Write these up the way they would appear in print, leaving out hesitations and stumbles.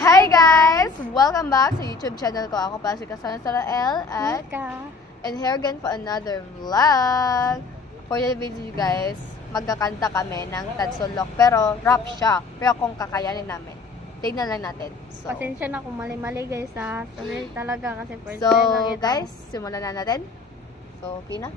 Hi guys! Welcome back sa YouTube channel ko. Ako pa si Kasana L at and here again for another vlog. For the video guys, magkakanta kami ng Tadsulok pero rap siya. Pero kung kakayanin namin, tignan lang natin. So, Pasensya na kung mali-mali guys ha. Sorry talaga kasi first time lang so ito. guys, simulan na natin. So, okay na?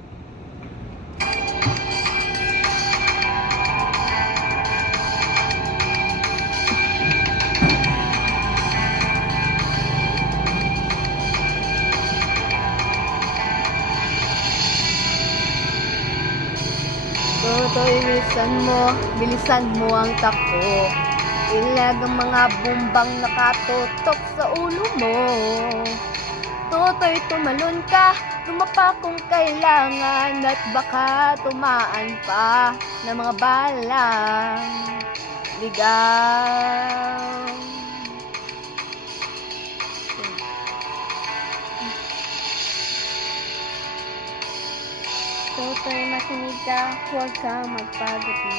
Totoy, bilisan mo ang takbo. Ilag ang mga bumbang nakatutok sa ulo mo. Totoy, tumalon ka, tumapa kung kailangan, at baka tumaan pa ng mga balang ligaw. Totoy, makinig ka, huwag kang magpagati.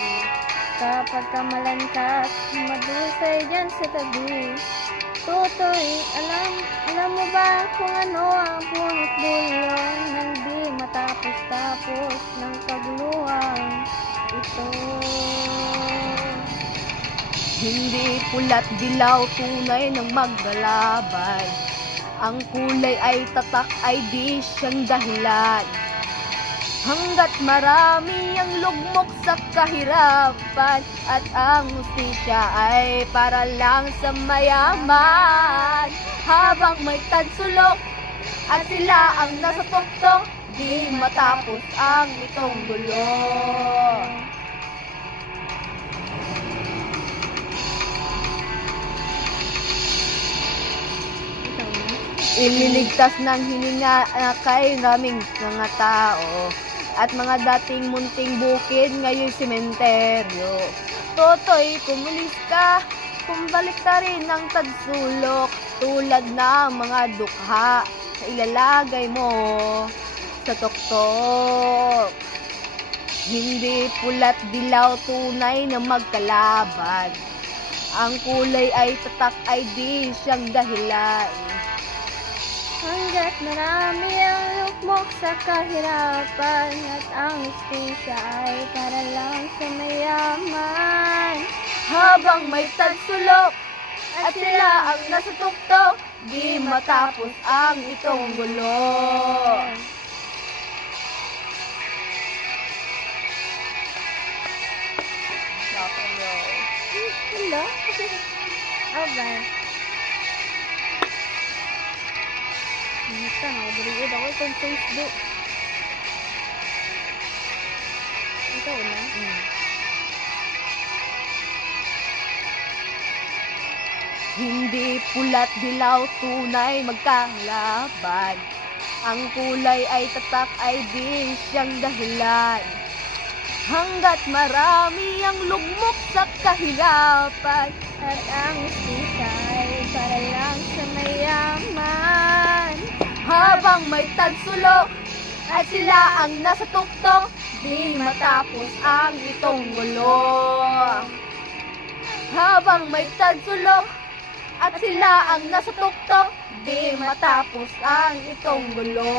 Kapag kamalan ka, madusay dyan sa tabi. Totoy, alam mo ba kung ano ang punot dulo ng di matapos-tapos ng kaguluhan ito? Hindi pula't dilaw, tunay ng maglalaban. Ang kulay ay tatak, ay di siyang dahilan. Hanggat marami ang lugmok sa kahirapan, at ang hustisya ay para lang sa mayaman. Habang may tadsulok at sila ang nasa tuktong, di matapos ang itong gulo. Ililigtas ng hininga kay raming mga tao, at mga dating munting bukid ngayon sementeryo. Totoy, pumilis ka, kumbalik na rin ang tadsulok, tulad ng mga dukha na ilalagay mo sa tuktok. Hindi pula't dilaw, tunay na magkalaban. Ang kulay ay tatak, ay di siyang dahilan. Hanggat marami ang lukmok sa kahirapan, at ang hustisya ay para lang sa mayaman. Habang may tagsulok at sila ang nasa tuktok, di matapos ang itong gulo. Rock and roll. Hello? Abay. Minta na, baliid ako itong Facebook. Ikaw na? Hindi pula't dilaw, tunay magkalaban. Ang kulay ay tatak, ay di siyang dahilan. Hanggat marami ang lugmok sa kahirapan, At ang hustisya ay para lang sa mayaman. habang may tagsulok at sila ang nasa tuktok, di matapos ang itong gulo. Habang may tagsulok at sila ang nasa tuktok, di matapos ang itong gulo.